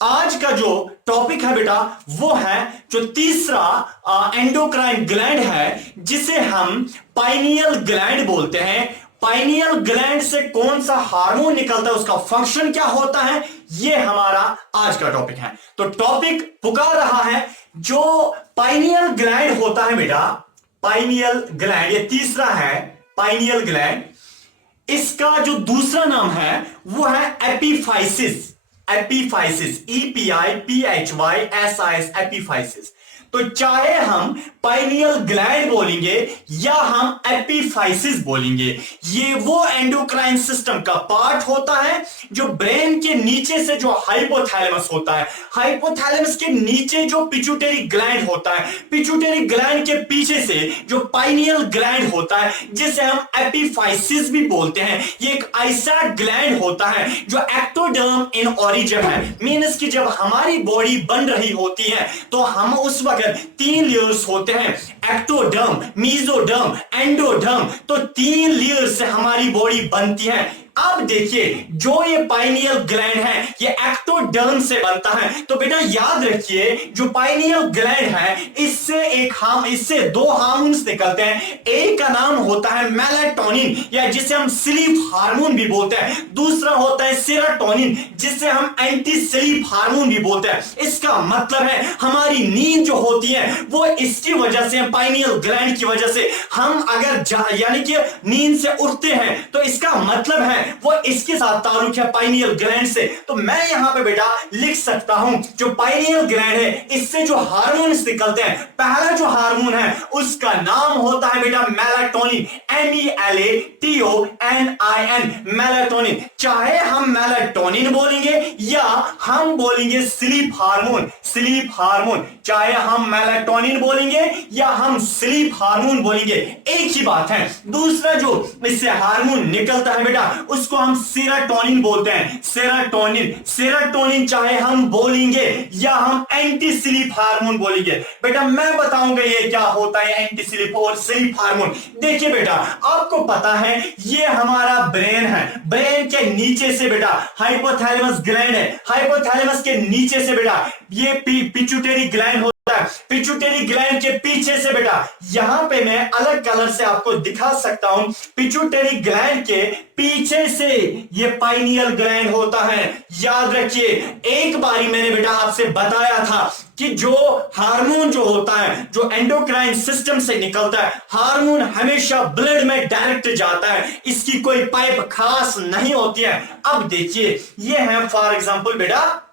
आज का जो टॉपिक है बेटा वो है जो तीसरा एंडोक्राइन ग्लैंड है जिसे हम पाइनियल ग्लैंड बोलते हैं। पाइनियल ग्लैंड से कौन सा हार्मोन निकलता है, उसका फंक्शन क्या होता है, ये हमारा आज का टॉपिक है। तो टॉपिक पुकार रहा है जो पाइनियल ग्लैंड होता है बेटा, पाइनियल ग्लैंड, ये तीसरा है पाइनियल ग्लैंड। इसका जो दूसरा नाम है वो है एपिफाइसिस। Epiphysis, EPIPHYSIS, epiphysis. तो चाहे हम पाइनियल ग्लैंड बोलेंगे या हम एपिफाइसिस बोलेंगे, ये वो एंडोक्राइन सिस्टम का पार्ट होता है जो ब्रेन के नीचे से जो हाइपोथैलेमस होता है, हाइपोथैलेमस के नीचे जो पिट्यूटरी ग्लैंड होता है, पिट्यूटरी ग्लैंड के पीछे से जो पाइनियल ग्लैंड होता है जिसे हम एपिफाइसिस भी बोलते हैं। ये एक ऐसा ग्लैंड होता है जो एक्टोडर्म इन ओरिजिन है। मींस कि जब हमारी बॉडी बन रही होती है तो हम उस वक्त 3 लेयर्स होते हैं, एक्टोडर्म, मेसोडर्म, एंडोडर्म। तो 3 लेयर से हमारी बॉडी बनती है। अब देखिए जो ये पाइनियल ग्लैंड है ये एक्टोडर्म से बनता है। तो बेटा याद रखिए जो पाइनियल ग्लैंड है इससे 2 हार्मोन्स निकलते हैं। एक का नाम होता है मेलाटोनिन या जिसे हम स्लीप हार्मोन भी बोलते हैं, दूसरा होता है सेरोटोनिन जिसे हम एंटी स्लीप हार्मोन भी बोलते हैं। इसका मतलब है हमारी नींद जो होती है वो इसकी वजह से, पाइनियल ग्लैंड की वजह से हम अगर यानी कि नींद से उठते हैं तो इसका मतलब है वो इसके साथ ताल्लुक है पाइनियल ग्लैंड से। तो मैं यहां पे बेटा लिख सकता हूं जो पाइनियल ग्लैंड है इससे जो हार्मोन्स निकलते हैं, पहला जो हार्मोन है उसका नाम होता है बेटा मेलाटोनिन, MELATONIN, मेलाटोनिन। चाहे हम मेलाटोनिन बोलेंगे या हम बोलेंगे स्लीप हार्मोन, स्लीप हार्मोन, चाहे हम मेलाटोनिन बोलेंगे या हम स्लीप हार्मोन बोलेंगे, एक ही बात है। दूसरा जो इससे हार्मोन निकलता है बेटा उसको हम सेरोटोनिन बोलते हैं, सेरोटोनिन। सेरोटोनिन चाहे हम बोलेंगे या हम एंटी स्लीप हार्मोन बोलेंगे। बेटा मैं बताऊंगा ये क्या होता है एंटी स्लीप और स्लीप हार्मोन। देखिए बेटा आपको पता है ये हमारा ब्रेन है, ब्रेन के नीचे से बेटा हाइपोथैलेमस ग्लैंड है, हाइपोथैलेमस के नीचे से बेटा ये पिट्यूटरी ग्लैंड होता है, पिट्यूटरी ग्लैंड के पीछे से बेटा यहां पे मैं अलग कलर से आपको दिखा सकता हूं, पिट्यूटरी ग्लैंड के पीछे से ये पाइनियल ग्लैंड होता है। याद रखिए एक बारी मैंने बेटा आपसे बताया था कि जो हार्मोन जो होता है जो एंडोक्राइन सिस्टम से निकलता है, हार्मोन हमेशा ब्लड में डायरेक्ट जाता है, इसकी कोई पाइप खास नहीं होती है। अब देखिए ये है फॉर एग्जांपल बेटा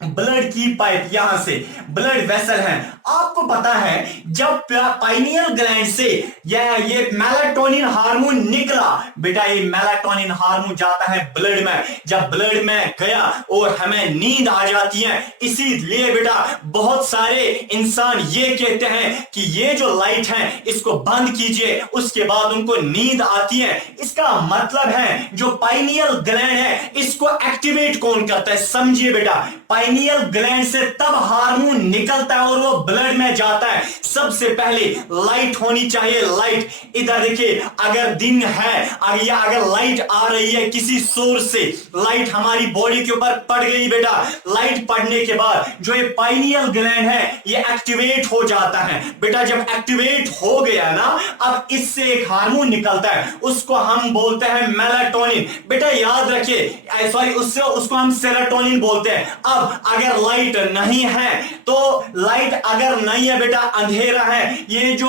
ब्लड की पाइप, यहां से ब्लड वेसल है। आपको पता है जब पाइनियल ग्लैंड से ये मेलाटोनिन हार्मोन निकला बेटा, ये मेलाटोनिन हार्मोन जाता है ब्लड में, जब ब्लड में गया और हमें नींद आ जाती है। इसीलिए बेटा बहुत सारे इंसान ये कहते हैं कि ये जो लाइट है इसको बंद कीजिए, उसके बाद उनको नींद आती है। इसका मतलब है जो पाइनियल ग्लैंड है इसको एक्टिवेट कौन करता है, समझिए बेटा पाइनियल ग्लैंड से तब हार्मोन निकलता है और वो ब्लड में जाता है। सबसे पहले लाइट होनी चाहिए, लाइट। इधर देखिए अगर दिन है अगर लाइट आ रही है किसी सोर्स से, लाइट हमारी बॉडी के ऊपर पड़ गई बेटा, लाइट पड़ने के बाद जो ये पाइनियल ग्लैंड है ये एक्टिवेट हो जाता है बेटा। जब एक्टिवेट हो गया ना अब इससे एक हार्मोन निकलता है उसको हम बोलते हैं मेलाटोनिन। बेटा याद रखिए सॉरी उसको हम सेरोटोनिन बोलते हैं। अब अगर लाइट नहीं है तो लाइट अगर नहीं है बेटा, अंधेरा है, ये जो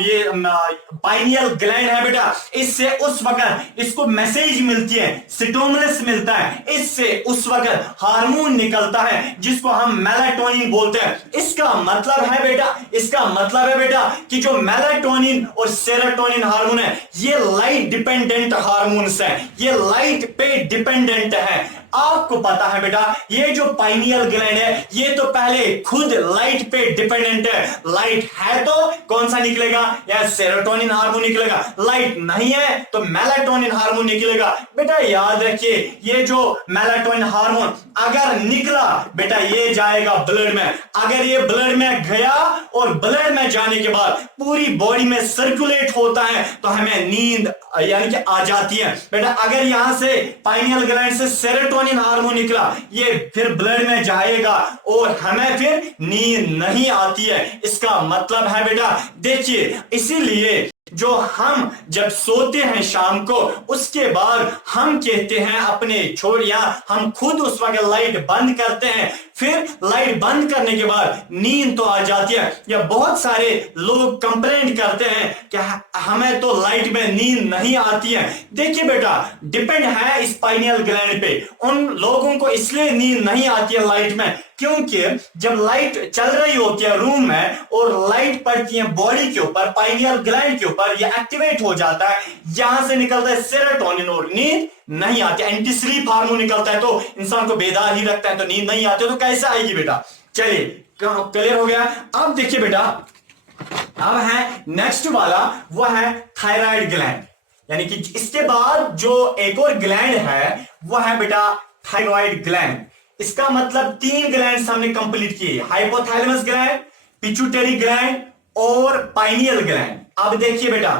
ये पाइनियल ग्लैंड है बेटा इससे उस वक्त इसको मैसेज मिलती है, स्टिमुलस मिलता है, इससे उस वक्त हार्मोन निकलता है जिसको हम मेलाटोनिन बोलते हैं। इसका मतलब है बेटा कि जो मेलाटोनिन और सेरोटोनिन हार्मोन है ये लाइट डिपेंडेंट हार्मोन्स है, ये लाइट पे डिपेंडेंट है। आपको पता है बेटा ये जो पाइनियल ग्लैंड है ये तो पहले खुद लाइट पे डिपेंडेंट है। लाइट है तो कौन सा निकलेगा, या सेरोटोनिन हार्मोन निकलेगा, लाइट नहीं है तो मेलाटोनिन हार्मोन निकलेगा। बेटा याद रखिए ये जो मेलाटोनिन हार्मोन अगर निकला बेटा ये जाएगा ब्लड में, अगर ये ब्लड में गया और ब्लड में जाने के बाद पूरी बॉडी में सर्कुलेट होता है तो हमें नींद यानी कि आ जाती है। बेटा अगर यहां से पाइनियल ग्लैंड से सेरोटोनिन मेलाटोनिन हार्मोन निकला, ये फिर ब्लड में जाएगा और हमें फिर नींद नहीं आती है। इसका मतलब है बेटा, देखिए, इसीलिए जो हम जब सोते हैं शाम को, उसके बाद हम कहते हैं अपने छोड़, या हम खुद उस वक्त लाइट बंद करते हैं, फिर लाइट बंद करने के बाद नींद तो आ जाती है। या बहुत सारे लोग कंप्लेंट करते हैं कि हमें तो लाइट में नींद नहीं आती है। देखिए बेटा, डिपेंड है स्पाइनियल ग्लैंड पे। उन लोगों को इसलिए नींद नहीं आती है लाइट में, क्योंकि जब लाइट चल रही होती है रूम में और लाइट पड़ती है बॉडी के ऊपर, पाइनियल ग्लैंड के ऊपर, ये एक्टिवेट हो जाता है, यहां से निकलता है सेरोटोनिन और नींद नहीं आती। एंटी स्लीप हार्मोन निकलता है तो इंसान को बेदार ही रखता है, तो नींद नहीं आती, तो कैसे आएगी बेटा? चलिए, क्लियर हो गया। अब देखिए बेटा, अब है नेक्स्ट वाला, वो है थायराइड ग्लैंड। यानी कि इसके बाद जो एक और ग्लैंड है वो है बेटा थायराइड ग्लैंड। इसका मतलब 3 ग्लैंड हमने कंप्लीट किए, हाइपोथैलेमस ग्लैंड, पिट्यूटरी ग्लैंड और पाइनियल ग्लैंड। अब देखिए बेटा,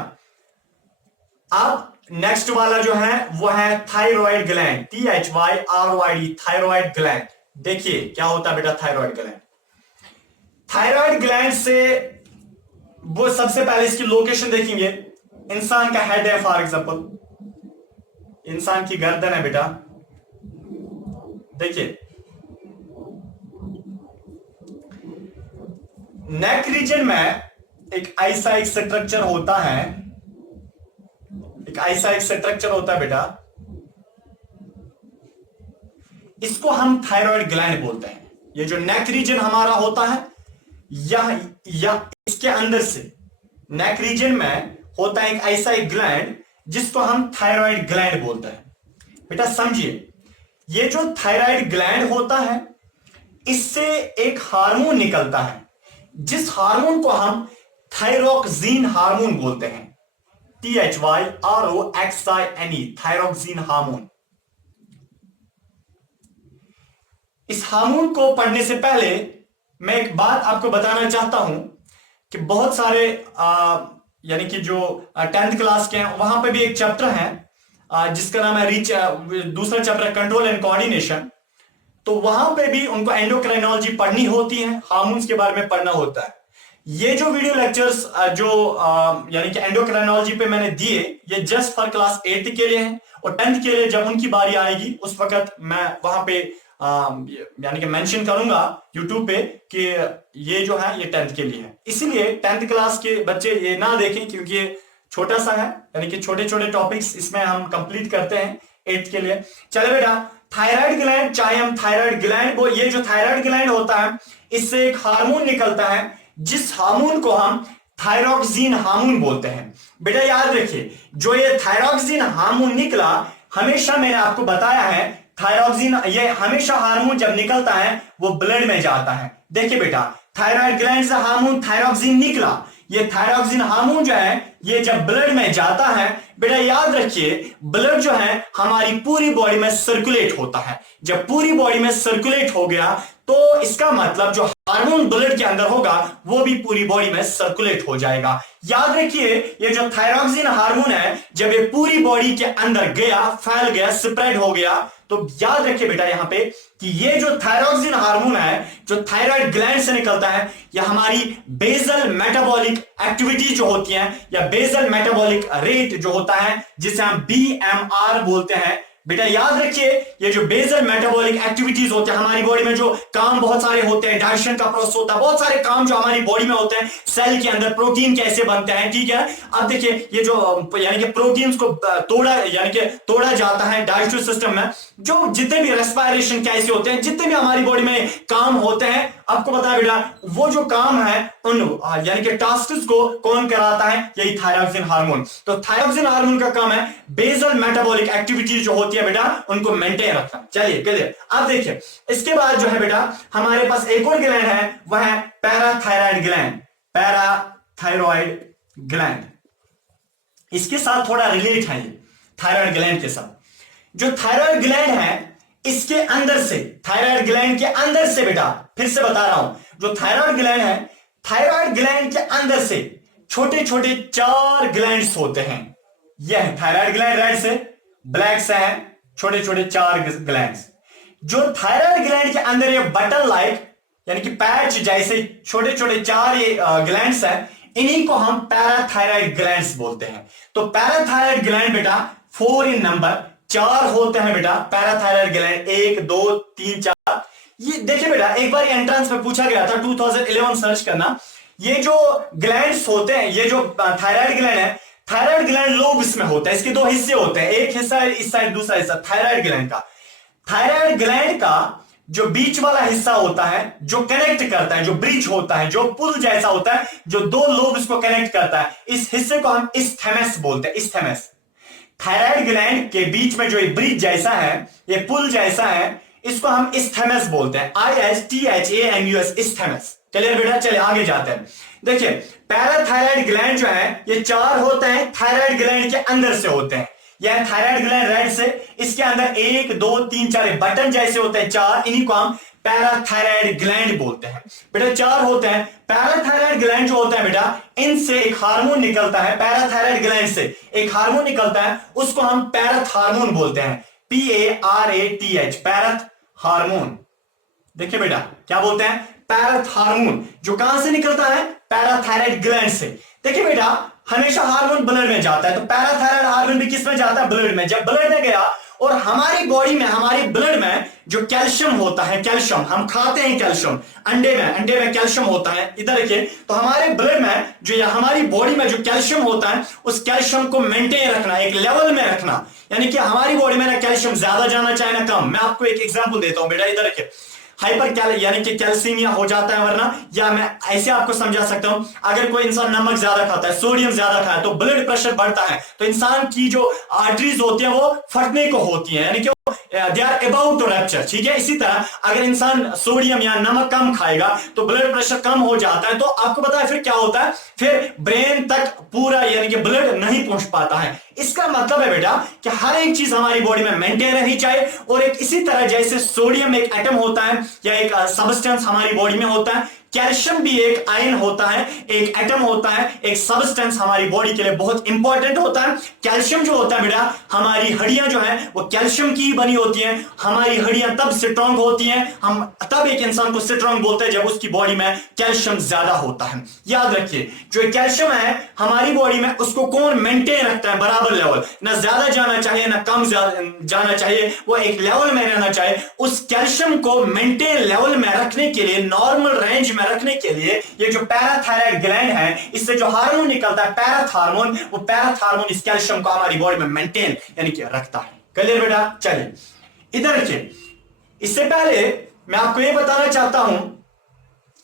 अब नेक्स्ट वाला जो है वो है thyroid gland, THYROID, thyroid gland. देखिए क्या होता है बेटा थायराइड ग्लैंड। थायराइड ग्लैंड से वो सबसे पहले इसकी लोकेशन देखेंगे। इंसान का हेड है, फॉर एग्जांपल इंसान की गर्दन है बेटा, देखिए नेक रीजन में एक ऐसा एक स्ट्रक्चर होता है, एक ऐसा एक स्ट्रक्चर होता है बेटा, इसको हम थायराइड ग्लैंड बोलते हैं। ये जो नेक रीजन हमारा होता है, या इसके अंदर से नेक रीजन में होता है एक ऐसा एक ग्लैंड जिसको हम थायराइड ग्लैंड बोलते हैं। बेटा समझिए, ये जो थायराइड ग्लैंड होता है, इससे एक हार्मोन निकलता है, जिस हार्मोन को हम थायरोक्सिन हार्मोन बोलते हैं, THYROXINE, थायरोक्सिन हार्मोन। इस हार्मोन को पढ़ने से पहले मैं एक बात आपको बताना चाहता हूं कि बहुत सारे यानी कि जो 10th क्लास के हैं, वहां पे भी एक चैप्टर है जिसका नाम है दूसरा चैप्टर है कंट्रोल एंड कोऑर्डिनेशन। तो वहां पे भी उनको एंडोक्राइनोलॉजी पढ़नी होती है, हार्मोन्स के बारे में पढ़ना होता है। ये जो वीडियो लेक्चर्स जो यानी कि एंडोक्राइनोलॉजी पे मैंने दिए, ये जस्ट फॉर क्लास 8th के लिए हैं, और 10th के लिए जब उनकी बारी आएगी उस वक्त मैं वहां पे यानी कि मेंशन करूंगा यूट्यूब पे कि ये जो है ये 10th के लिए है। इसीलिए 10th क्लास के बच्चे ये ना देखें, क्योंकि ये छोटा सा है, यानी कि छोटे छोटे टॉपिक्स इसमें हम कंप्लीट करते हैं 8th के लिए। चले बेटा, थायराइड ग्लैंड, चाहे हम थायराइड ग्लैंड, वो ये जो थायराइड ग्लैंड होता है, इससे एक हार्मोन निकलता है, जिस हार्मोन को हम थायरोक्सिन हार्मोन बोलते हैं। बेटा याद रखिए, जो ये थायरोक्सिन हार्मोन निकला, हमेशा मैंने आपको बताया है, थायरोक्सिन ये हमेशा हार्मोन जब निकलता है वो ब्लड में जाता है। देखिए बेटा, थायराइड ग्लैंड से हार्मोन थायरोक्सिन निकला, ये थायरोक्सिन हार्मोन जो है ये जब ब्लड में जाता है, बेटा याद रखिए, ब्लड जो है हमारी पूरी बॉडी में सर्कुलेट होता है। जब पूरी बॉडी में सर्कुलेट हो गया तो इसका मतलब जो हार्मोन ब्लड के अंदर होगा वो भी पूरी बॉडी में सर्कुलेट हो जाएगा। याद रखिए, ये जो थायरोक्सिन हार्मोन है, जब ये पूरी बॉडी के अंदर गया, फैल गया, स्प्रेड हो गया, तो याद रखिए बेटा यहां पे कि ये जो थायरोक्सिन हार्मोन है, जो थायराइड ग्लैंड से निकलता है, यह हमारी बेसल मेटाबॉलिक एक्टिविटी जो होती है, या बेसल मेटाबॉलिक रेट जो होता है, जिसे हम BMR बोलते हैं। बेटा याद रखिए, ये जो बेसल मेटाबॉलिक एक्टिविटीज होते हैं, हमारी बॉडी में जो काम बहुत सारे होते हैं, डाइजेशन का प्रोसेस होता है, बहुत सारे काम जो हमारी बॉडी में होते हैं, सेल के अंदर प्रोटीन कैसे बनते हैं, ठीक है। अब देखिए, ये जो यानी कि प्रोटीन्स को तोड़ा जाता है डाइजेस्टिव सिस्टम में, जो जितने भी रेस्पिरेशन कैसे होते हैं, जितने भी हमारी बॉडी में काम होते हैं, आपको पता है बेटा, वो जो काम है उन यानी कि टास्क्स को कौन कराता है? यही थायरोक्सिन हार्मोन। तो थायरोक्सिन हार्मोन का काम है बेसल मेटाबॉलिक एक्टिविटीज जो होती है बेटा, उनको मेंटेन रखना। चलिए क्लियर। अब देखिए, इसके बाद जो है बेटा, हमारे पास एक और ग्लैंड है, वह है पैराथायराइड ग्लैंड। पैराथायराइड ग्लैंड इसके साथ थोड़ा रिलेट है, ये थायराइड ग्लैंड के साथ। जो थायराइड ग्लैंड है, इसके अंदर से, थायराइड ग्लैंड के अंदर से बेटा, फिर से बता रहा हूं, जो थायराइड ग्लैंड है, थायराइड ग्लैंड के अंदर से छोटे छोटे 4 ग्लैंड्स होते हैं। यह है थायराइड ग्लैंड, रेड से, ब्लैक से है, छोटे छोटे 4 ग्लैंड्स। जो थायराइड ग्लैंड के अंदर ये बटन लाइक यानी कि पैच जैसे छोटे छोटे 4 ये ग्लैंड्स हैं, इन्हीं को हम पैराथायराइड ग्लैंड्स बोलते हैं। तो पैराथायराइड ग्लैंड बेटा 4 इन नंबर, 4 होते हैं बेटा पैराथायराइड ग्लैंड, 1 2 3 4। ये देखिए बेटा एक बार एंट्रेंस में पूछा गया था 2011, सर्च करना। ये जो ग्लैंड्स होते हैं, ये जो थायराइड ग्लैंड है, थायराइड ग्लैंड लोब्स में होता है। इसके 2 हिस्से होते हैं, एक हिस्सा इस साइड, दूसरा हिस्सा थायराइड ग्लैंड का। थायराइड ग्लैंड का जो बीच वाला हिस्सा होता है, जो कनेक्ट करता है, जो ब्रिज होता है, जो पुल जैसा होता है, जो 2 लोब्स को कनेक्ट करता है, इस हिस्से को हम इस्थेमस बोलते हैं। इस्थेमस, थायराइड ग्लैंड के बीच में जो ब्रिज जैसा है, ये पुल जैसा है, इसको हम इस्थेमस बोलते हैं। ISTHAMUS, इस्थेमस। चलिए बेटा, चलिए आगे जाते हैं। देखिए पैराथायराइड ग्लैंड जो है ये 4 होते हैं, थायराइड ग्लैंड के अंदर से होते हैं। यह थायराइड ग्लैंड रेड से, इसके अंदर 1 2 3 4 बटन जैसे होते हैं 4, इन्हीं को हम पैराथायराइड ग्लैंड बोलते हैं। बेटा 4 होते हैं। पैराथायराइड ग्लैंड जो होता है बेटा, इनसे एक हार्मोन निकलता है, पैराथायराइड ग्लैंड से एक हार्मोन निकलता है, उसको हम पैरथ हार्मोन बोलते हैं। PARATH, पैरथ हार्मोन। देखिए बेटा क्या बोलते हैं, पैरथ हार्मोन, जो कहां से निकलता है, पैराथायराइड ग्लैंड से। देखिए बेटा हमेशा हार्मोन ब्लड में जाता है, तो पैराथायराइड हार्मोन भी किस में जाता है, ब्लड में। जब ब्लड में गया और हमारी बॉडी में, हमारी ब्लड में जो कैल्शियम होता है, कैल्शियम हम खाते हैं, कैल्शियम अंडे में कैल्शियम होता है, इधर देखिए। तो हमारे ब्लड में जो हमारी बॉडी में जो कैल्शियम होता है, उस कैल्शियम को मेंटेन रखना, एक लेवल में रखना, यानी कि हमारी बॉडी में ना कैल्शियम ज्यादा जाना चाहे ना कम। मैं आपको एक एग्जांपल देता हूं बेटा, इधर देखिए। हाइपर यानी कि कैल्सीमिया हो जाता है, वरना या मैं ऐसे आपको समझा सकता हूं, अगर कोई इंसान नमक ज्यादा खाता है, सोडियम ज्यादा खाए, तो ब्लड प्रेशर बढ़ता है, तो इंसान की जो आर्टरीज होती है वो फटने को होती है, यानी कि they are about to rupture. ठीक है, इसी तरह अगर इंसान सोडियम या नमक कम खाएगा तो ब्लड प्रेशर कम हो जाता है। तो आपको पता है फिर क्या होता है, फिर ब्रेन तक पूरा यानी कि ब्लड नहीं पहुंच पाता है। इसका मतलब है बेटा कि हर एक चीज हमारी बॉडी में मेंटेन रहनी चाहिए। और एक इसी तरह जैसे सोडियम एक एटम होता है या एक सब्सटेंस हमारी बॉडी में होता है, कैल्शियम भी एक आयन होता है, एक एटम होता है, एक सब्सटेंस हमारी बॉडी के लिए बहुत इंपॉर्टेंट होता है। कैल्शियम जो होता है बेटा, हमारी हड्डियां जो है वो कैल्शियम की बनी होती हैं। हमारी हड्डियां तब स्ट्रांग होती हैं, हम तब एक इंसान को स्ट्रांग बोलते हैं जब उसकी बॉडी में कैल्शियम ज्यादा होता है। याद रखिए, जो कैल्शियम है हमारी बॉडी में, उसको कौन मेंटेन रखता है, बराबर लेवल, ना ज्यादा जाना चाहिए ना कम जाना चाहिए, वो एक लेवल में रहना चाहिए। उस कैल्शियम को मेंटेन लेवल में रखने के लिए, नॉर्मल रेंज में रखने के लिए, ये जो पैराथायराइड ग्लैंड है, इससे जो हार्मोन निकलता है पैरथ हार्मोन, वो पैरथ हार्मोन इस कैल्शियम को हमारी बॉडी में मेंटेन यानी कि रखता है। क्लियर बेटा? चलिए इधर देखिए, इससे पहले मैं आपको ये बताना चाहता हूं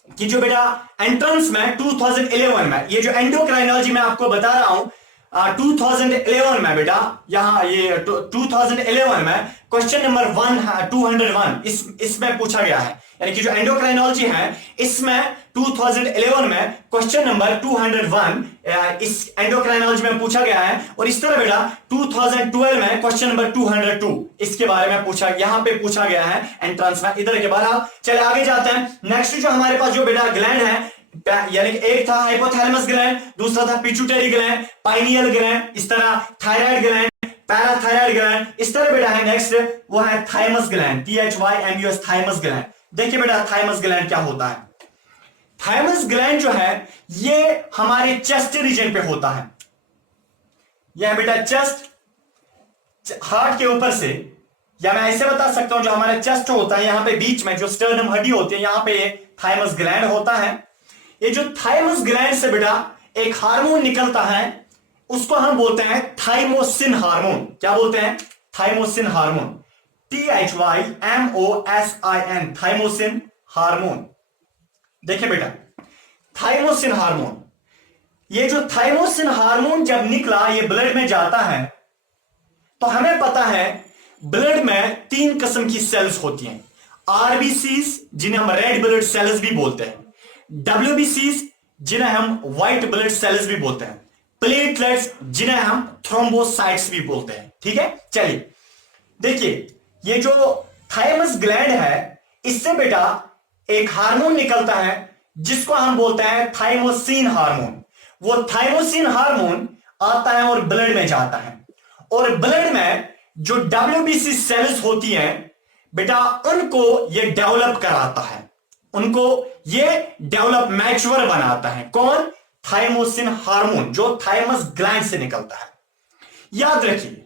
कि जो बेटा एंट्रेंस में 2011 में ये जो एंडोक्राइनोलॉजी मैं आपको बता रहा हूं 2011 में बेटा, यहां ये 2011 में क्वेश्चन नंबर 201 इसमें पूछा गया है, यानी कि जो एंडोक्राइनोलॉजी है इसमें 2011 में क्वेश्चन नंबर 201 इस एंडोक्राइनोलॉजी में पूछा गया है। और इस तरह बेटा 2012 में क्वेश्चन नंबर 202 इसके बारे में यहां पे पूछा गया है एंट्रेंस में। इधर के बाद आप चले आगे जाते हैं। नेक्स्ट जो हमारे पास जो बेटा ग्लैंड है, यानी कि एक था हाइपोथैलेमस ग्लैंड, दूसरा था पिट्यूटरी ग्लैंड, पाइनियल ग्लैंड, इस तरह थायराइड ग्लैंड, पैराथायराइड ग्लैंड, इस तरह बेटा है। नेक्स्ट वो है thymus gland, THYMUS, thymus gland. देखिए बेटा थाइमस ग्लैंड क्या होता है। थाइमस ग्लैंड जो है ये हमारे चेस्ट रीजन पे होता है। यह बेटा चेस्ट, हार्ट के ऊपर से, या मैं ऐसे बता सकता हूं जो हमारा चेस्ट होता है, यहां पे बीच में जो स्टर्नम हड्डी होती है, यहां पे थाइमस ग्लैंड होता है। ये जो थाइमस ग्लैंड से बेटा एक हार्मोन निकलता है, उसको हम बोलते हैं थाइमोसिन हार्मोन। क्या बोलते हैं? Thymosin hormone, THYMOSIN, thymosin hormone. देखिए बेटा थाइमोसिन हार्मोन, ये जो थाइमोसिन हार्मोन जब निकला, ये ब्लड में जाता है, तो हमें पता है ब्लड में 3 किस्म की सेल्स होती हैं। RBCs जिन्हें हम रेड ब्लड सेल्स भी बोलते हैं, WBCs जिन्हें हम व्हाइट ब्लड सेल्स भी बोलते हैं, प्लेटलेट्स जिन्हें हम थ्रोम्बोसाइट्स भी बोलते हैं। ठीक है, चलिए देखिए ये जो थाइमस ग्लैंड है, इससे बेटा एक हार्मोन निकलता है जिसको हम बोलते हैं थाइमोसिन हार्मोन। वो थाइमोसिन हार्मोन आता है और ब्लड में जाता है, और ब्लड में जो WBC सेल्स होती हैं बेटा, उनको ये डेवलप कराता है, उनको ये डेवलप मैच्योर बनाता है। कौन? थाइमोसिन हार्मोन, जो थाइमस ग्लैंड से निकलता है। याद रखिए,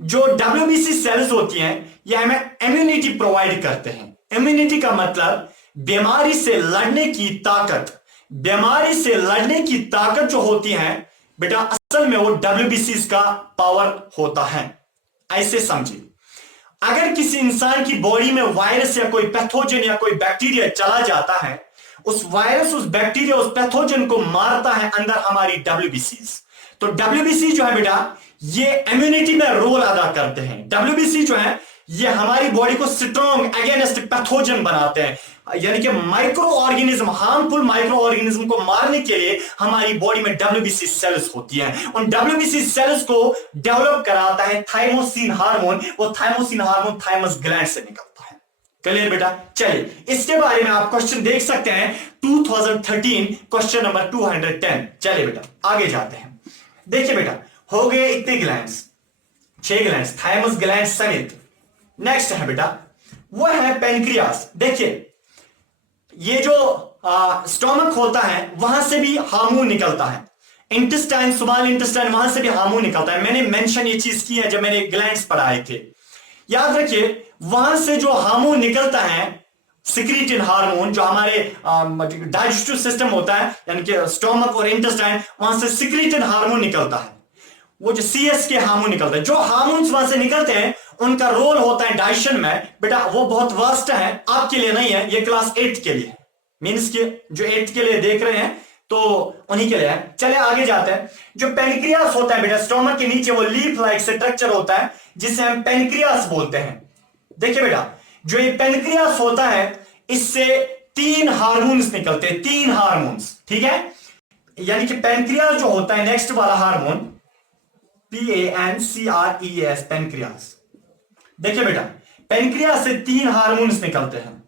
जो WBC सेल्स होती हैं ये हमें इम्यूनिटी प्रोवाइड करते हैं। इम्यूनिटी का मतलब बीमारी से लड़ने की ताकत। बीमारी से लड़ने की ताकत जो होती है बेटा, असल में वो WBC का पावर होता है। ऐसे समझिए, अगर किसी इंसान की बॉडी में वायरस या कोई पैथोजन या कोई बैक्टीरिया चला जाता है, उस वायरस, उस बैक्टीरिया, उस पैथोजन को मारता है अंदर हमारी WBC। तो WBC जो है बेटा, ये इम्यूनिटी में रोल अदा करते हैं। WBC जो है ये हमारी बॉडी को स्ट्रॉन्ग अगेंस्ट पैथोजन बनाते हैं, यानी कि micro organism, harmful micro organism को मारने के लिए हमारी बॉडी में WBC सेल्स होती हैं। उन WBC सेल्स को डेवलप कराता है थाइमोसिन हार्मोन। वो थाइमोसिन हार्मोन थाइमस ग्लैंड से निकलता है। क्लियर बेटा? चलिए, इसके बारे में आप क्वेश्चन देख सकते हैं 2013 क्वेश्चन नंबर 210। चलिए बेटा आगे जाते हैं। देखिए बेटा, हो गए इतने ग्लैंड्स, 6 ग्लैंड्स थाइमस ग्लैंड समेत। नेक्स्ट है बेटा, वो है पेनक्रियास। देखिए, ये जो स्टोमक होता है वहां से भी हार्मोन निकलता है। इंटेस्टाइन, स्मॉल इंटेस्टाइन, वहां से भी हार्मोन निकलता है। मैंने मेंशन ये चीज की है जब मैंने ग्लैंड्स पढ़ाए थे। याद रखिए, वहां से जो हार्मोन निकलता है, सिक्रीटिन हार्मोन, जो हमारे डाइजेस्टिव सिस्टम होता है, यानी कि स्टोमक और इंटेस्टाइन, वहां से सिक्रीटिन हार्मोन निकलता है। वो जो CS के हार्मोन निकलता है, जो हार्मोन्स वहां से निकलते हैं उनका रोल होता है डाइजेशन में। बेटा वो बहुत वास्ट है, आपके लिए नहीं है, ये क्लास 8 के लिए, मीन्स के जो 8 के लिए देख रहे हैं तो उन्हीं के लिए है। चले आगे जाते हैं। जो पेनक्रियास होता है बेटा, स्टोमक के नीचे वो लीफ लाइक स्ट्रक्चर होता है जिसे हम पेनक्रियास बोलते हैं। देखिए बेटा, जो ये पेनक्रियास होता है इससे 3 हार्मोन्स निकलते हैं, 3 हार्मोन्स, ठीक है। यानी कि पेनक्रियास जो होता है, नेक्स्ट वाला हार्मोन PANCREAS, पेनक्रियास। देखिए बेटा, पेनक्रियास से 3 हार्मोन्स निकलते हैं।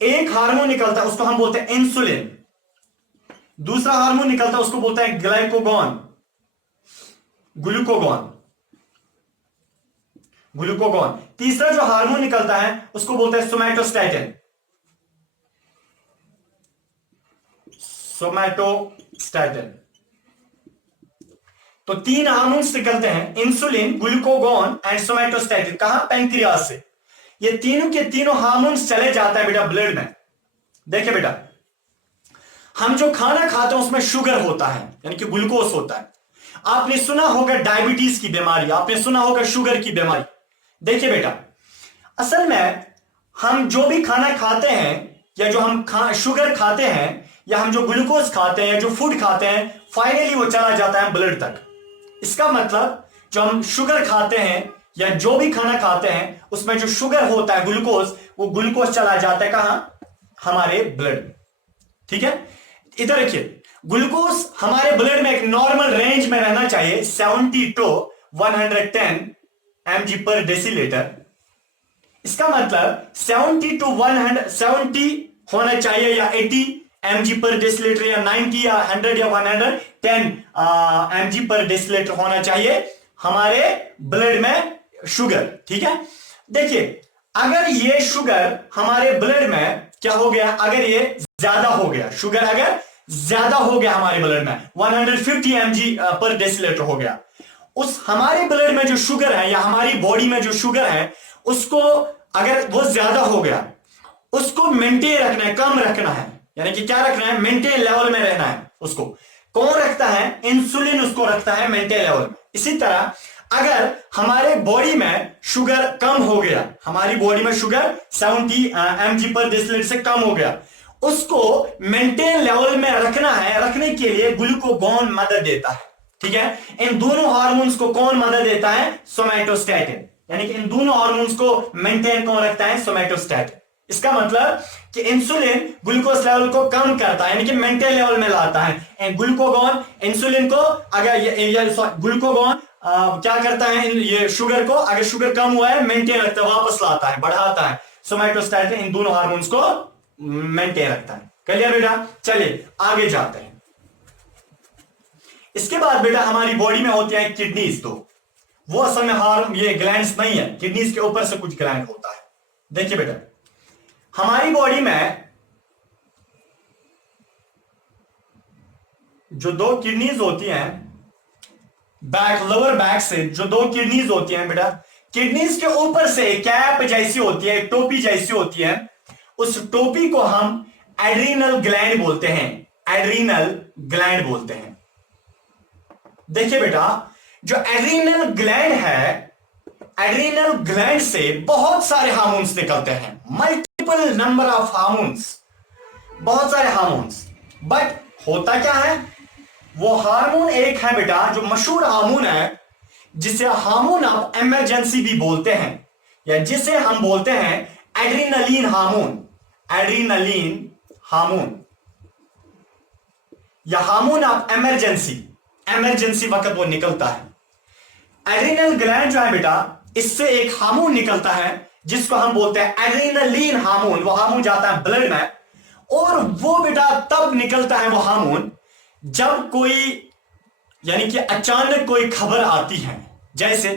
एक हार्मोन निकलता है उसको हम बोलते हैं इंसुलिन, दूसरा हार्मोन निकलता है उसको बोलते हैं ग्लाइकोगॉन, ग्लूकोगॉन। तीसरा जो हार्मोन निकलता है उसको बोलते हैं सोमैटोस्टैटिन, तो 3 हार्मोन्स निकलते हैं, इंसुलिन, ग्लूकोगॉन एंड सोमैटोस्टैटिन। कहां? पेनक्रियास से। ये तीनों के तीनों हार्मोन्स चले जाता है बेटा ब्लड में। देखिए बेटा, हम जो खाना खाते हैं उसमें शुगर होता है, यानी कि ग्लूकोज होता है। आपने सुना होगा डायबिटीज की बीमारी, आपने सुना होगा शुगर की बीमारी। देखिए बेटा, असल में हम जो भी खाना खाते हैं, या जो हम शुगर खाते हैं, या हम जो ग्लूकोज खाते हैं, जो फूड खाते हैं, फाइनली वो चला जाता है ब्लड तक। इसका मतलब जो हम शुगर खाते हैं या जो भी खाना खाते हैं उसमें जो शुगर होता है, ग्लूकोज, वो ग्लूकोज चला जाता है कहां? हमारे ब्लड में, ठीक है। इधर देखिए, ग्लूकोज हमारे ब्लड में एक नॉर्मल रेंज में रहना चाहिए, 70 to 110 mg पर डेसीलीटर। इसका मतलब 70 to 170 होना चाहिए, या 80 mg पर डेसीलीटर, या 90 या 100 या 110 mg पर डेसीलीटर होना चाहिए हमारे ब्लड में शुगर, ठीक है। देखिए, अगर ये शुगर हमारे ब्लड में क्या हो गया, अगर ये ज्यादा हो गया, शुगर अगर ज्यादा हो गया हमारे ब्लड में, 150 mg पर डेसीलीटर हो गया, उस हमारे ब्लड में जो शुगर है या हमारी बॉडी में जो शुगर है उसको अगर वो ज्यादा हो गया, उसको मेंटेन रखना है, कम रखना है, यानी कि क्या रखना है? मेंटेन लेवल में रहना है। उसको कौन रखता है? इंसुलिन उसको रखता है मेंटेन लेवल में। इसी तरह अगर हमारे बॉडी में शुगर कम हो गया, हमारी बॉडी में शुगर 70 mg पर डेसीलीटर से कम हो गया, उसको मेंटेन लेवल में रखना है। रखने के लिए ग्लूकोगॉन मदद देता है, ठीक है। इन दोनों हार्मोन्स को कौन मदद देता है? सोमैटोस्टैटिन। यानी कि इन दोनों हार्मोन्स को मेंटेन कौन रखता है? सोमैटोस्टैटिन। इसका मतलब कि इंसुलिन ग्लूकोज लेवल को कम करता है, यानी कि मेंटेन लेवल में लाता है। ग्लूकोगॉन इंसुलिन को, अगर ग्लूकोगॉन क्या करता है? ये शुगर को, अगर शुगर कम हुआ है, मेंटेन रखता है, वापस लाता है, बढ़ाता है। सोमैटोस्टैटिन इन दोनों हार्मोन्स को मेंटेन रखता है। क्लियर बेटा? चलिए आगे जाते हैं। इसके बाद बेटा हमारी बॉडी में होती है किडनीज, दो। वो असल में ये ग्लैंड्स नहीं है, किडनीज के ऊपर से कुछ ग्लैंड होता है। देखिए बेटा, हमारी बॉडी में जो दो किडनीज होती हैं, बैक लोअर बैक से जो दो किडनीज होती हैं बेटा, किडनीज के ऊपर से कैप जैसी होती है, टोपी जैसी होती है, उस टोपी को हम एड्रीनल ग्लैंड बोलते हैं, एड्रीनल ग्लैंड बोलते हैं। देखिए बेटा, जो एड्रीनल ग्लैंड है, एड्रीनल ग्लैंड से बहुत सारे हार्मोन्स निकलते हैं, मल्टीपल नंबर ऑफ हार्मोन्स, बहुत सारे हार्मोन्स। बट होता क्या है, वो हार्मोन एक है बेटा जो मशहूर हार्मोन है, जिसे हार्मोन ऑफ इमरजेंसी भी बोलते हैं, या जिसे हम बोलते हैं एड्रीनलिन हार्मोन, एड्रीनलिन हार्मोन या हार्मोन ऑफ इमरजेंसी, इमरजेंसी वक्त वो निकलता है। एड्रीनल ग्लैंड जो है बेटा, इससे एक हार्मोन निकलता है जिसको हम बोलते हैं एड्रीनलिन हार्मोन। वो हार्मोन जाता है ब्लड में, और वो बेटा तब निकलता है वो हार्मोन जब कोई, यानी कि अचानक कोई खबर आती है। जैसे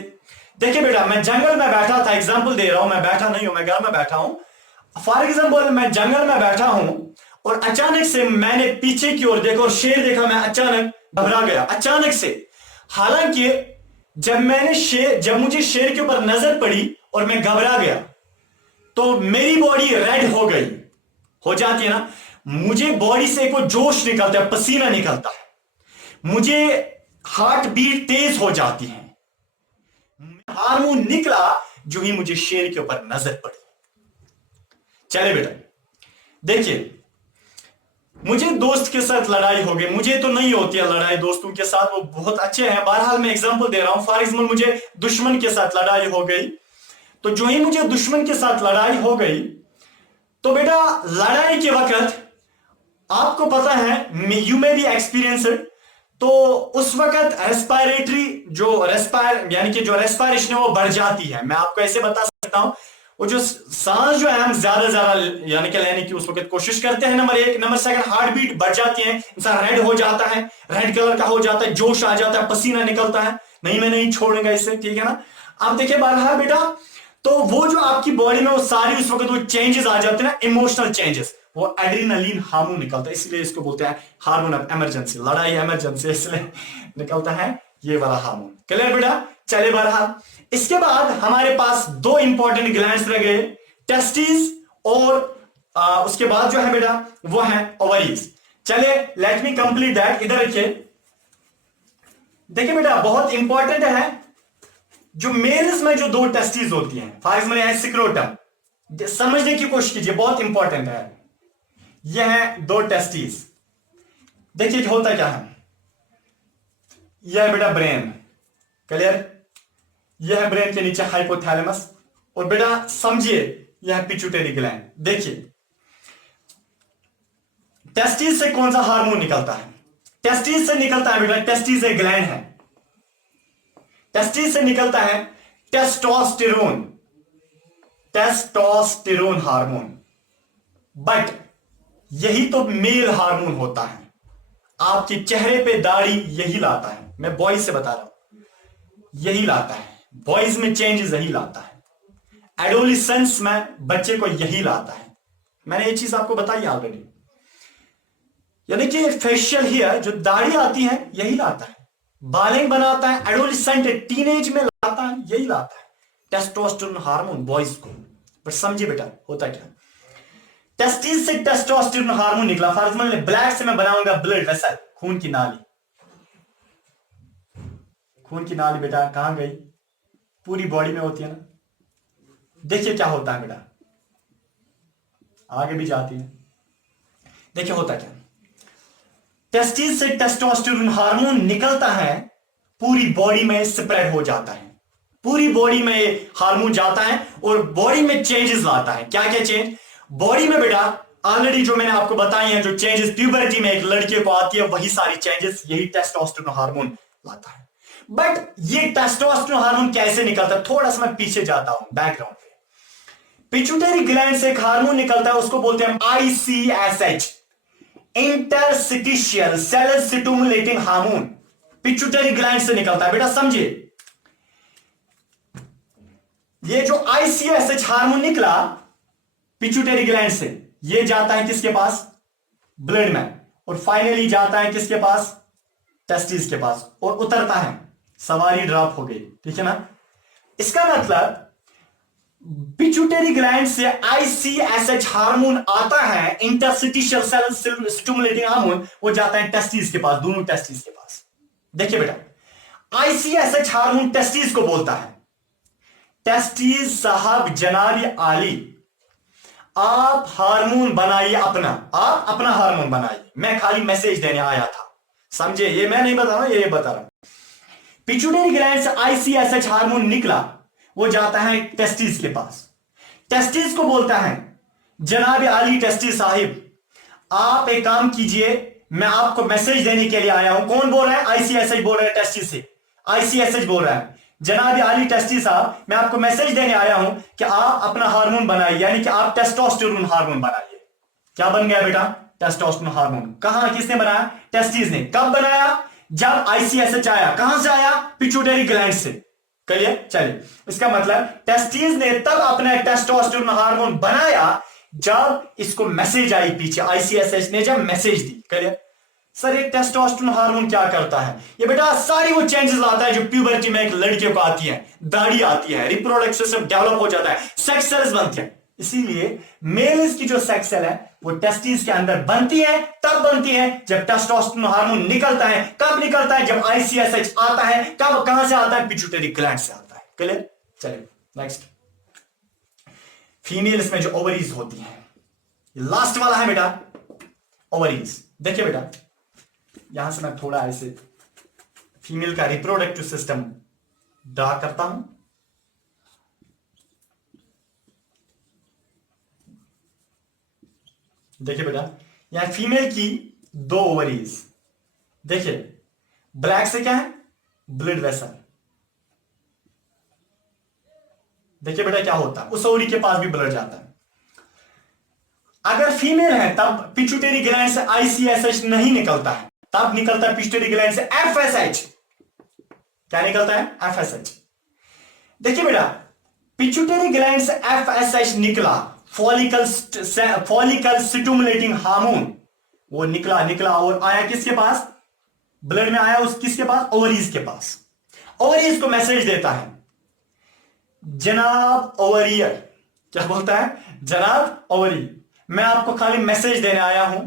देखिए बेटा, मैं जंगल में बैठा था, एग्जांपल दे रहा हूं, मैं बैठा नहीं हूं, मैं घर में बैठा हूं। फॉर एग्जांपल मैं जंगल में बैठा हूं और अचानक से मैंने पीछे की ओर देखा और शेर देखा, मैं अचानक घबरा गया, अचानक से। हालांकि जब मुझे शेर के ऊपर नजर पड़ी और मैं घबरा गया, तो मेरी बॉडी रेड हो गई, हो जाती है ना, मुझे बॉडी से कोई जोश निकलता है, पसीना निकलता है, मुझे हार्ट बीट तेज हो जाती है। हार्मोन निकला जो ही मुझे शेर के ऊपर नजर पड़ी। चले बेटा, देखिए, मुझे दोस्त के साथ लड़ाई हो गई, मुझे तो नहीं होती है लड़ाई दोस्तों के साथ, वो बहुत अच्छे हैं, बहरहाल मैं एग्जांपल दे रहा हूं। फॉर एग्जांपल मुझे दुश्मन के साथ लड़ाई हो गई, तो जो ही मुझे दुश्मन के साथ लड़ाई हो गई, तो बेटा लड़ाई के वक्त आपको पता है, यू मे बी एक्सपीरियंस्ड, तो उस वक्त रेस्पिरेटरी यानी कि जो रेस्पिरेशन है वो बढ़ जाती है। मैं आपको ऐसे बता सकता हूं, वो जो सांस जो है हम ज्यादा यानी कि लेने की उस वक्त कोशिश करते हैं, नंबर एक। नंबर सेकंड, हार्ट बीट बढ़ जाती है, इंसान रेड हो जाता है, रेड कलर का हो जाता है, जोश आ जाता है, पसीना निकलता है, नहीं मैं नहीं छोड़ूंगा इससे, ठीक है ना। आप देखिए बहरहाल बेटा, तो वो जो आपकी बॉडी में वो सारी उस वक्त वो चेंजेस आ जाते हैं ना, इमोशनल चेंजेस, वो एड्रीनलिन हार्मोन निकलता है, इसलिए इसको बोलते हैं हार्मोन ऑफ इमरजेंसी, लड़ाई इमरजेंसी इसलिए निकलता है ये वाला हार्मोन। क्लियर बेटा? चले बहरहाल, इसके बाद हमारे पास दो इंपॉर्टेंट ग्लैंड्स रह गए, टेस्टिस और उसके बाद जो है बेटा वो है ओवरीज। चले लेट मी कंप्लीट दैट, इधर रखिए। देखिए बेटा, बहुत इंपॉर्टेंट है, जो मेल्स में जो दो टेस्टिस होती हैं, फॉर एग्जाम्पल है सिक्रोटम, समझने की कोशिश कीजिए, बहुत इंपॉर्टेंट है। यह है दो टेस्टिस। देखिए होता क्या है, यह है बेटा ब्रेन, क्लियर, यह है ब्रेन के नीचे हाइपोथैलेमस, और बेटा समझिए यह है पिट्यूटरी ग्लैंड। देखिए टेस्टिस से कौन सा हार्मोन निकलता है? टेस्टिस से निकलता है बेटा, टेस्टिस एक ग्लैंड है, टेस्टिस से निकलता है टेस्टोस्टेरोन, टेस्टोस्टेरोन हार्मोन। बट यही तो मेल हार्मोन होता है, आपके चेहरे पे दाढ़ी यही लाता है, मैं बॉयज से बता रहा हूं, यही लाता है, बॉयज में चेंजेस यही लाता है, एडोलिसेंस में बच्चे को यही लाता है। मैंने ये चीज आपको बताई ऑलरेडी, यानी कि फेशियल हेयर जो दाढ़ी आती है यही लाता है, बालिंग बनाता है, एडोलिसेंट टीनेज में लाता है, यही लाता है टेस्टोस्टेरोन हार्मोन बॉयज को। बट समझिए बेटा होता क्या, टेस्टिस से टेस्टोस्टेरोन हार्मोन निकला, फॉर एग्जांपल ब्लैक से मैं बनाऊंगा ब्लड वेसल, खून की नाली, खून की नाली बेटा कहां गई, पूरी बॉडी में होती है ना। देखिए क्या होता है बेटा, आगे भी जाती है। देखिए होता क्या, टेस्टिस से टेस्टोस्टेरोन हार्मोन निकलता है, पूरी बॉडी में स्प्रेड हो जाता है, पूरी बॉडी में हार्मोन जाता है और बॉडी में चेंजेस लाता है। क्या क्या चेंज बॉडी में बेटा, ऑलरेडी जो मैंने आपको बताई हैं, जो चेंजेस प्यूबर्टी में एक लड़के को आती है, वही सारी चेंजेस यही टेस्टोस्टेरोन हार्मोन लाता है। बट ये टेस्टोस्टेरोन हार्मोन कैसे निकलता है, थोड़ा सा मैं पीछे जाता हूं बैकग्राउंड पे। पिट्यूटरी ग्लैंड से एक हार्मोन निकलता है, उसको बोलते हैं ICSH, interstitial cell stimulating hormone, pituitary gland से निकलता है बेटा। समझिए ये जो ICSH हार्मोन निकला पिट्यूटरी ग्लैंड से, ये जाता है किसके पास? ब्लड में, और फाइनली जाता है किसके पास? टेस्टिस के पास, और उतरता है, सवारी ड्रॉप हो गई, ठीक है ना। इसका मतलब पिट्यूटरी ग्लैंड से ICSH हार्मोन आता है, इंटरस्टिशियल सेल स्टिमुलेटिंग हार्मोन, वो जाता है टेस्टिस के पास, दोनों टेस्टिस के पास। देखिए बेटा, ICSH हार्मोन टेस्टिस को बोलता है, टेस्टिस साहब जनाब आली, आप हार्मोन बनाइए अपना, आप अपना हार्मोन बनाइए, मैं खाली मैसेज देने आया था, समझे? ये मैं नहीं बता रहा, ये बता रहा हूं। पिट्यूटरी ग्लैंड से ICSH हार्मोन निकला, वो जाता है टेस्टिस के पास। टेस्टिस को बोलता है, जनाब आली टेस्टिस साहिब, आप एक काम कीजिए, मैं आपको मैसेज देने के लिए आया हूं। कौन बोल रहा है? ICSH बोल रहा है टेस्टिस से, ICSH बोल रहा है, जनाब आली टेस्टिस साहब, मैं आपको मैसेज देने आया हूं कि आप अपना हार्मोन बनाइए, यानी कि आप टेस्टोस्टेरोन हार्मोन बनाइए। क्या बन गया बेटा? Testosterone hormone. कहां, किसने बनाया? टेस्टिस ने। कब बनाया? जब ICSH आया। कहां से आया? पिट्यूटरी ग्लैंड से। क्लियर? चलिए, इसका मतलब टेस्टिस ने तब अपना टेस्टोस्टेरोन हार्मोन बनाया जब इसको मैसेज आई, पीछे ICSH ने जब मैसेज दी। क्लियर? सर एक टेस्टोस्टेरोन हार्मोन क्या करता है? ये बेटा सारी वो चेंजेस लाता है जो प्यूबर्टी में एक लड़कियों को आती है, दाढ़ी आती है, रिप्रोडक्टिव सिस्टम डेवलप हो जाता है, सेक्स सेल्स बनते हैं। इसीलिए मेल्स की जो सेक्स सेल है वो टेस्टिस के अंदर बनती है, तब बनती है जब टेस्टोस्टेरोन हार्मोन निकलता है। कब निकलता है? जब ICSH आता है। कब, कहां से आता है? पिट्यूटरी ग्लैंड से आता है। क्लियर? चलिए नेक्स्ट, फीमेल्स में जो ओवरीज होती है, लास्ट वाला है बेटा ओवरीज। देखिए बेटा, यहां से मैं थोड़ा ऐसे फीमेल का रिप्रोडक्टिव सिस्टम ड्रा करता हूं। देखिए बेटा, यहां फीमेल की 2 ओवरीज। देखिए ब्लैक से क्या है? Blood vessel. देखिए बेटा क्या होता है, उस ओवरी के पास भी ब्लड जाता है। अगर फीमेल है तब पिट्यूटरी ग्लैंड से ICSH नहीं निकलता है, तब निकलता है पिट्यूटरी ग्लैंड से FSH। क्या निकलता है? FSH। देखिए बेटा, पिट्यूटरी ग्लैंड से FSH निकला, फॉलिकल स्टिमुलेटिंग हार्मोन, वो निकला और आया किसके पास? ब्लड में आया, उस किसके पास? ओवरीज के पास। ओवरीज को मैसेज देता है, जनाब ओवरियर। क्या बोलता है? जनाब ओवरी, मैं आपको खाली मैसेज देने आया हूं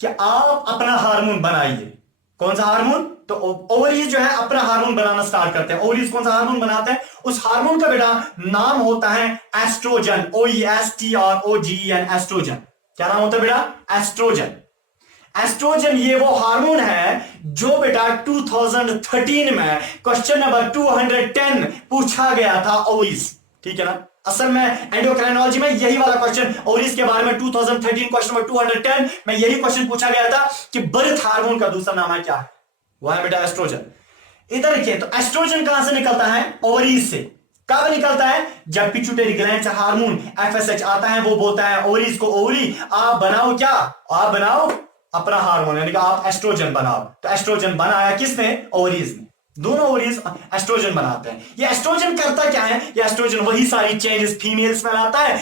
कि आप अपना हार्मोन बनाइए। कौन सा हार्मोन? तो ओवरीज जो है अपना हार्मोन बनाना स्टार्ट करते हैं। ओवरीज कौन सा हार्मोन बनाते हैं? उस हार्मोन का बेटा नाम होता है एस्ट्रोजन, OESTROGEN, एस्ट्रोजन। क्या नाम होता है बेटा? एस्ट्रोजन। एस्ट्रोजन ये वो हार्मोन है जो बेटा 2013 में क्वेश्चन नंबर 210 पूछा गया था, ओवरीज। ठीक है ना? असल में एंडोक्राइनोलॉजी में यही वाला क्वेश्चन ओवरीज के बारे में 2013 क्वेश्चन नंबर 210 में यही क्वेश्चन पूछा गया था कि बर्थ हार्मोन का दूसरा नाम है क्या है? वो है बेटा एस्ट्रोजन। इधर देखिए, तो एस्ट्रोजन कहां से निकलता है? ओवरीज से। कब निकलता है? जब पिट्यूटरी ग्लैंड से हार्मोन FSH आता है, वो बोलता है ओवरीज को, ओवरी आप बनाओ क्या? आप बनाओ अपना हार्मोन, यानी कि आप एस्ट्रोजन बनाओ। तो एस्ट्रोजन बनाया किसने? ओवरीज ने। दोनों ओवरीज एस्ट्रोजन बनाते हैं। ये एस्ट्रोजन करता क्या है? ये एस्ट्रोजन वही सारी चेंजेस फीमेल्स में लाता है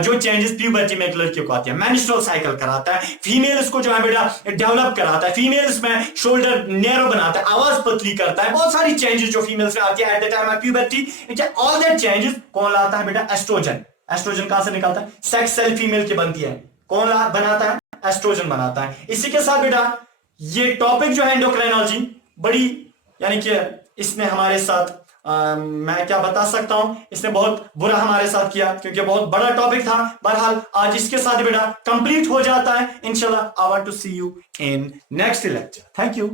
जो चेंजेस प्यूबर्टी में एक लड़कियों को आती है, मेंस्ट्रुअल साइकिल कराता है, फीमेल्स को जो है बेटा डेवलप कराता है, फीमेल्स में शोल्डर नैरो बनाता है, आवाज पतली करता है, बहुत सारी चेंजेस जो फीमेल्स में आती है at the time of puberty. All that changes कौन लाता है बेटा? एस्ट्रोजन। एस्ट्रोजन कहां से निकलता है? सेक्स सेल फीमेल की बनती है, कौन बनाता है? एस्ट्रोजन बनाता है। इसी के साथ बेटा ये टॉपिक जो है एंडोक्राइनोलॉजी बड़ी, यानी कि इसने हमारे साथ मैं क्या बता सकता हूं, इसने बहुत बुरा हमारे साथ किया क्योंकि बहुत बड़ा टॉपिक था। बहरहाल आज इसके साथ बेटा कंप्लीट हो जाता है इंशाल्लाह। I want to see you in next lecture. Thank you.